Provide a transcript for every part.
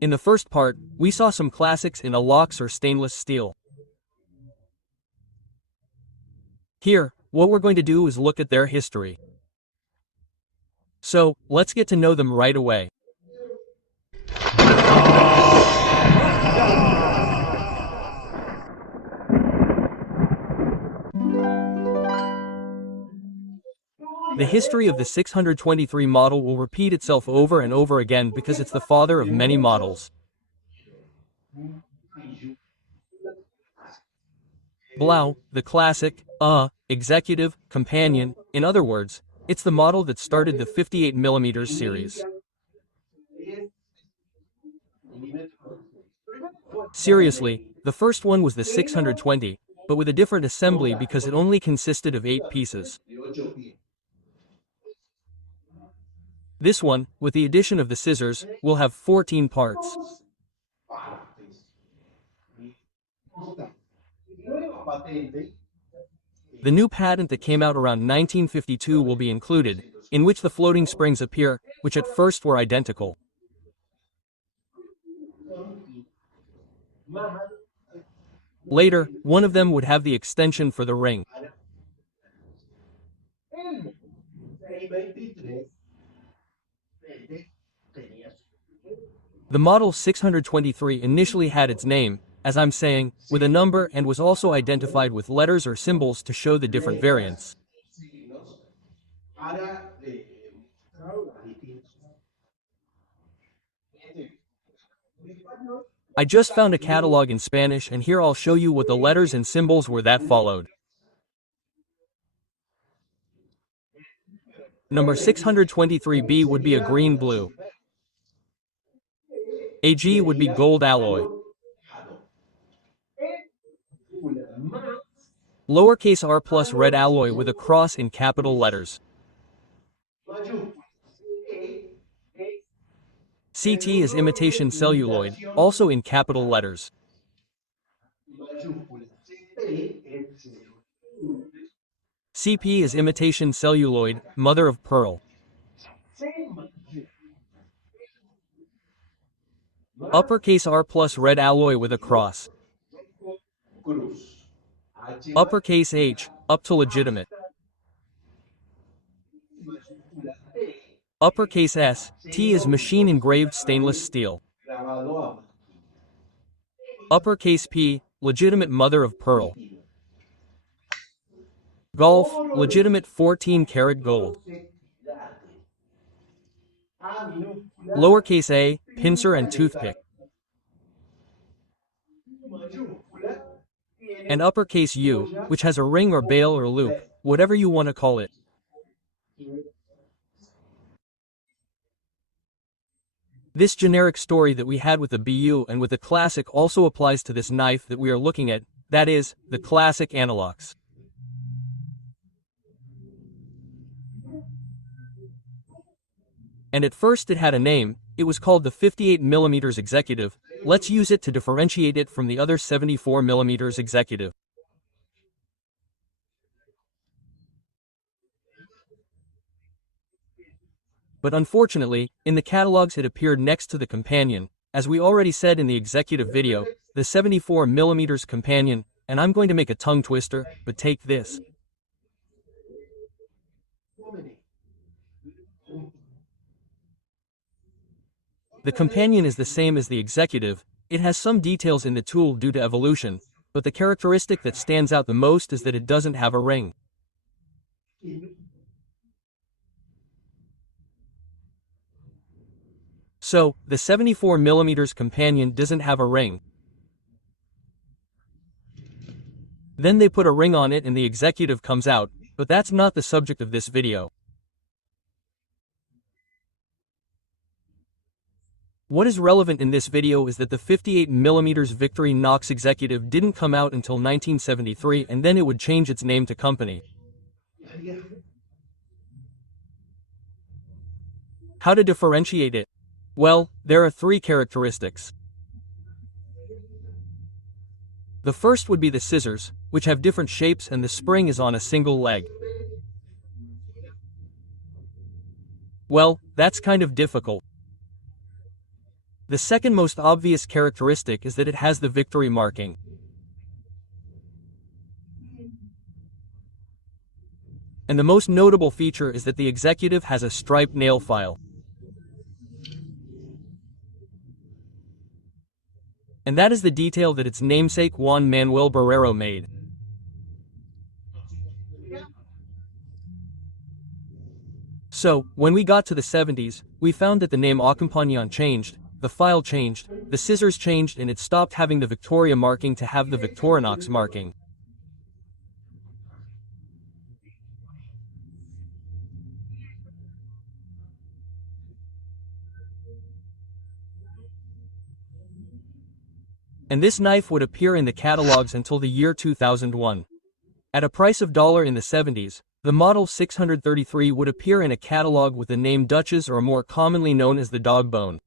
In the first part, we saw some classics in Alox or stainless steel. Here, what we're going to do is look at their history. So, let's get to know them right away. The history of the 623 model will repeat itself over and over again because it's the father of many models. Blau, the classic, Executive, Companion, in other words, it's the model that started the 58mm series. Seriously, the first one was the 620, but with a different assembly because it only consisted of 8 pieces. This one, with the addition of the scissors, will have 14 parts. The new patent that came out around 1952 will be included, in which the floating springs appear, which at first were identical. Later, one of them would have the extension for the ring. The model 623 initially had its name, as I'm saying, with a number and was also identified with letters or symbols to show the different variants. I just found a catalog in Spanish and here I'll show you what the letters and symbols were that followed. Number 623B would be a green-blue. AG would be gold alloy. Lowercase r plus red alloy with a cross in capital letters. CT is imitation celluloid, also in capital letters. CP is imitation celluloid, mother of pearl. Uppercase R plus red alloy with a cross. Uppercase H, up to legitimate. Uppercase S, T is machine engraved stainless steel. Uppercase P, legitimate mother of pearl. Golf, legitimate 14-karat gold. Lowercase a, pincer and toothpick. And uppercase U, which has a ring or bail or loop, whatever you want to call it. This generic story that we had with the BU and with the classic also applies to this knife that we are looking at, that is, the classic Alox. And at first it had a name, it was called the 58mm Executive. Let's use it to differentiate it from the other 74mm Executive. But unfortunately, in the catalogs it appeared next to the Companion, as we already said in the Executive video, the 74mm Companion, and I'm going to make a tongue twister, but take this. The Companion is the same as the Executive, it has some details in the tool due to evolution, but the characteristic that stands out the most is that it doesn't have a ring. So, the 74mm Companion doesn't have a ring. Then they put a ring on it and the Executive comes out, but that's not the subject of this video. What is relevant in this video is that the 58mm Victorinox Executive didn't come out until 1973 and then it would change its name to Company. How to differentiate it? Well, there are 3 characteristics. The first would be the scissors, which have different shapes and the spring is on a single leg. Well, that's kind of difficult. The second most obvious characteristic is that it has the victory marking. And the most notable feature is that the Executive has a striped nail file. And that is the detail that its namesake Juan Manuel Barrero made. So, when we got to the 70s, we found that the name Companion changed, the file changed, the scissors changed, and it stopped having the Victoria marking to have the Victorinox marking. And this knife would appear in the catalogs until the year 2001. At a price of $1 in the 70s, the model 633 would appear in a catalog with the name Duchess, or more commonly known as the dog bone.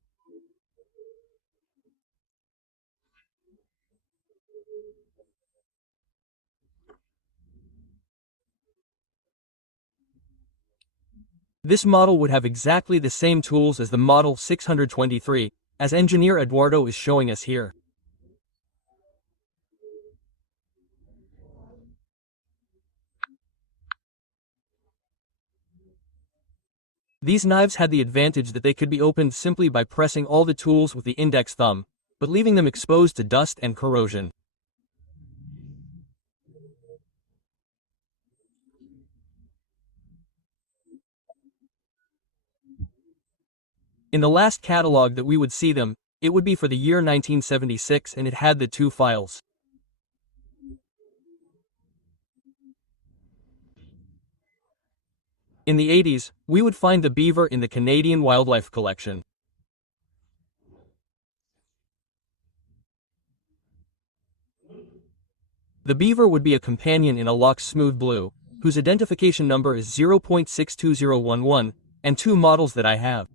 This model would have exactly the same tools as the model 623, as engineer Eduardo is showing us here. These knives had the advantage that they could be opened simply by pressing all the tools with the index thumb, but leaving them exposed to dust and corrosion. In the last catalog that we would see them, it would be for the year 1976, and it had the two files. In the 80s, we would find the beaver in the Canadian Wildlife Collection. The beaver would be a companion in Alox Smooth Blue, whose identification number is 0.62011, and two models that I have.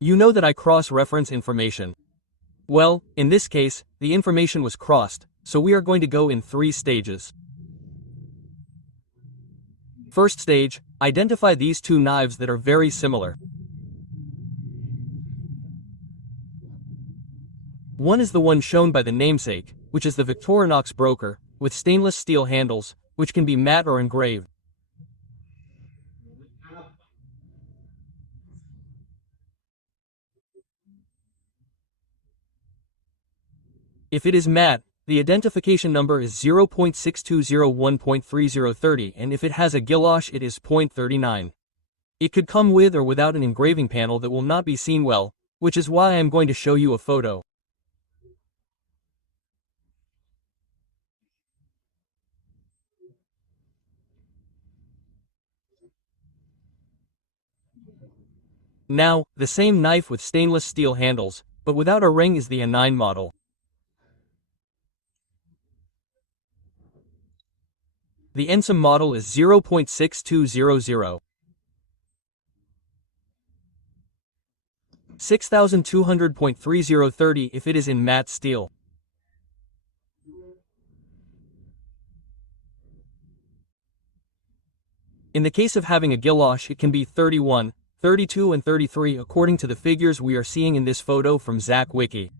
You know that I cross-reference information. Well, in this case, the information was crossed, so we are going to go in 3 stages. First stage, identify these two knives that are very similar. One is the one shown by the namesake, which is the Victorinox Broker, with stainless steel handles, which can be matte or engraved. If it is matte, the identification number is 0.6201.3030, and if it has a guilloche it is 0.39. It could come with or without an engraving panel that will not be seen well, which is why I am going to show you a photo. Now, the same knife with stainless steel handles, but without a ring, is the A9 model. The Ensign model is 0.6200. 6200.3030 if it is in matte steel. In the case of having a guilloche, it can be 31, 32 and 33 according to the figures we are seeing in this photo from Zach Wiki.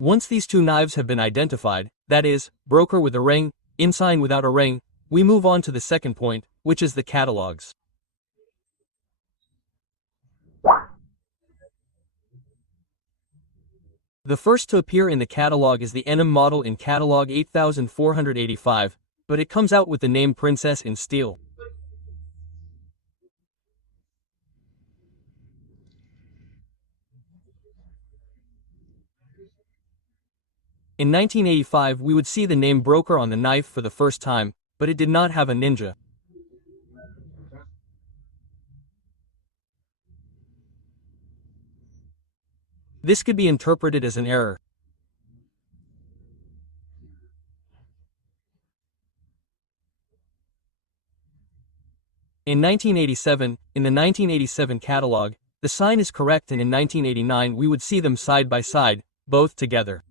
Once these two knives have been identified, that is, broker with a ring, Ensign without a ring, we move on to the second point, which is the catalogs. The first to appear in the catalog is the Enum model in catalog 8485, but it comes out with the name Princess in steel. In 1985 we would see the name Broker on the knife for the first time, but it did not have a ninja. This could be interpreted as an error. In 1987, in the 1987 catalog, the sign is correct, and in 1989 we would see them side by side, both together.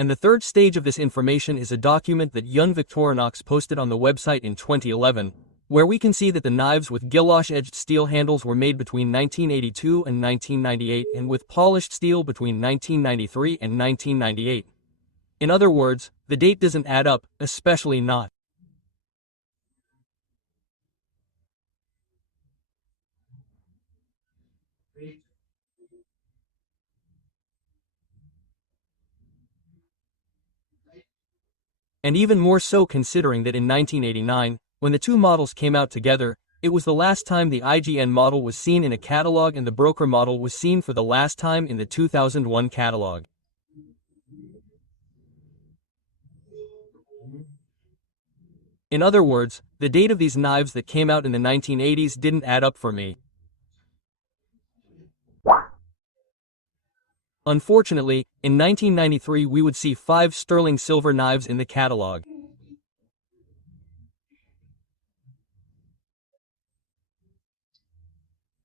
And the third stage of this information is a document that young Victorinox posted on the website in 2011, where we can see that the knives with guilloche-edged steel handles were made between 1982 and 1998 and with polished steel between 1993 and 1998. In other words, the date doesn't add up, especially not. And even more so considering that in 1989, when the two models came out together, it was the last time the IGN model was seen in a catalog and the broker model was seen for the last time in the 2001 catalog. In other words, the date of these knives that came out in the 1980s didn't add up for me. Unfortunately, in 1993 we would see 5 sterling silver knives in the catalog.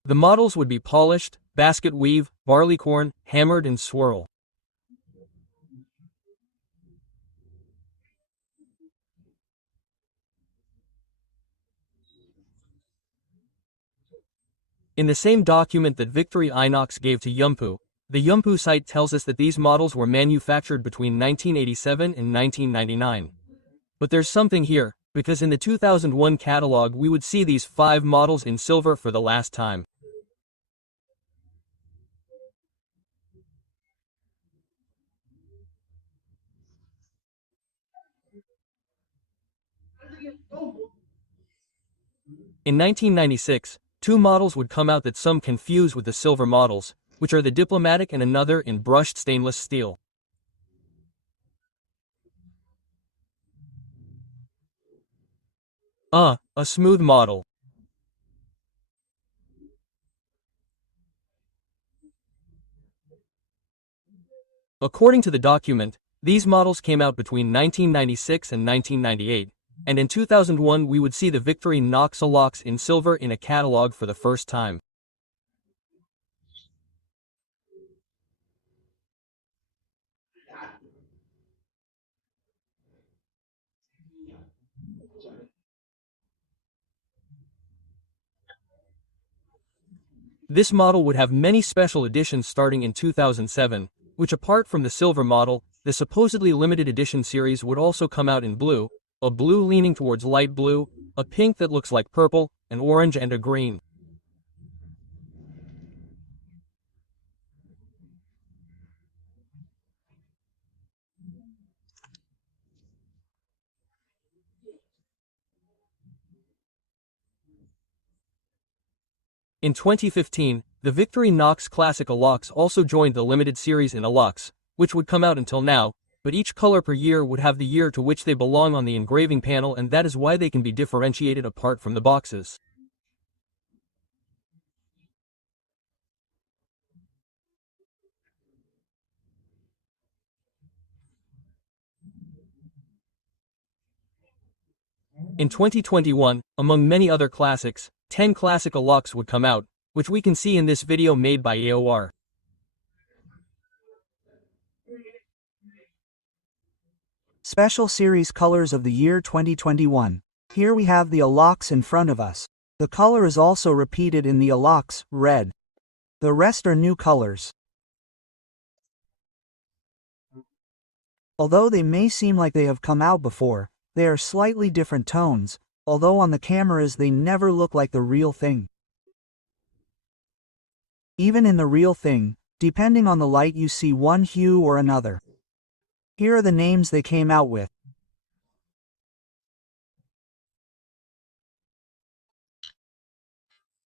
The models would be polished, basket weave, barleycorn, hammered and swirl. In the same document that Victorinox gave to Yumpu, the Yumpu site tells us that these models were manufactured between 1987 and 1999. But there's something here, because in the 2001 catalog we would see these 5 models in silver for the last time. In 1996, 2 models would come out that some confuse with the silver models, which are the Diplomatic and another in brushed stainless steel. A smooth model. According to the document, these models came out between 1996 and 1998, and in 2001 we would see the Victorinox Alox in silver in a catalog for the first time. This model would have many special editions starting in 2007, which apart from the silver model, the supposedly limited edition series would also come out in blue, a blue leaning towards light blue, a pink that looks like purple, an orange and a green. In 2015, the Victorinox Classic Alox also joined the limited series in Alox, which would come out until now, but each color per year would have the year to which they belong on the engraving panel, and that is why they can be differentiated apart from the boxes. In 2021, among many other classics, 10 classic Alox would come out, which we can see in this video made by AOR. Special Series Colors of the Year 2021. Here we have the Alox in front of us. The color is also repeated in the Alox, red. The rest are new colors. Although they may seem like they have come out before, they are slightly different tones, although on the cameras they never look like the real thing. Even in the real thing, depending on the light you see one hue or another. Here are the names they came out with.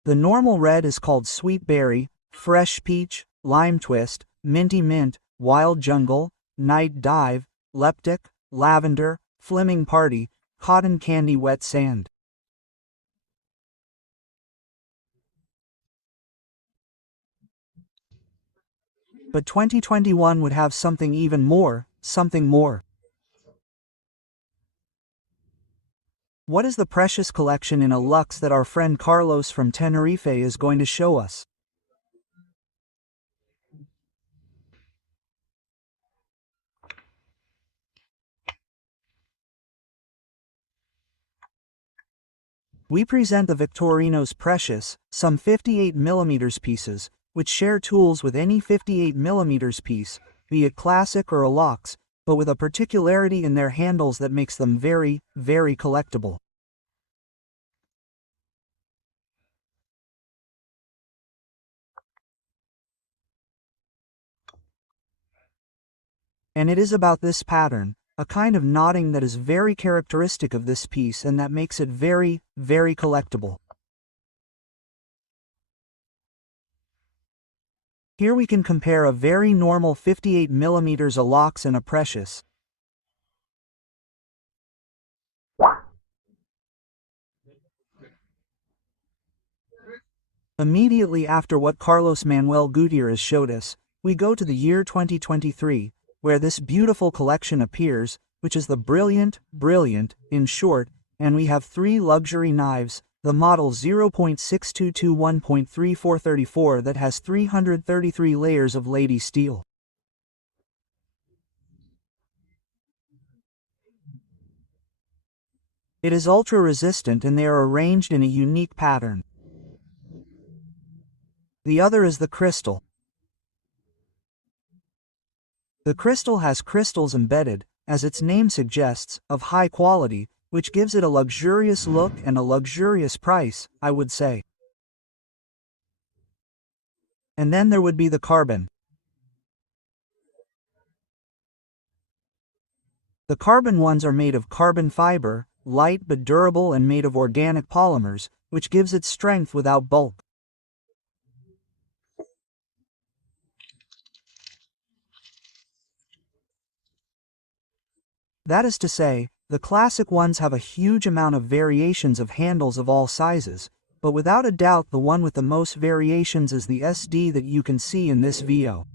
The normal red is called Sweet Berry, Fresh Peach, Lime Twist, Minty Mint, Wild Jungle, Night Dive, Leptic, Lavender, Fleming Party, Cotton Candy Wet Sand. But 2021 would have something even more, something more. What is the Precius collection in a Lux that our friend Carlos from Tenerife is going to show us? We present the Victorinox Precius, some 58mm pieces, which share tools with any 58mm piece, be it classic or Alox, but with a particularity in their handles that makes them very, very collectible. And it is about this pattern, a kind of knotting that is very characteristic of this piece and that makes it very, very collectible. Here we can compare a very normal 58mm Alox and a Precius. Immediately after what Carlos Manuel Gutierrez showed us, we go to the year 2023, where this beautiful collection appears, which is the Brillant, in short, and we have 3 luxury knives, the model 0.6221.3434 that has 333 layers of lady steel. It is ultra resistant and they are arranged in a unique pattern. The other is the crystal. The crystal has crystals embedded, as its name suggests, of high quality, which gives it a luxurious look and a luxurious price, I would say. And then there would be the carbon. The carbon ones are made of carbon fiber, light but durable and made of organic polymers, which gives it strength without bulk. That is to say, the classic ones have a huge amount of variations of handles of all sizes, but without a doubt the one with the most variations is the SD that you can see in this video.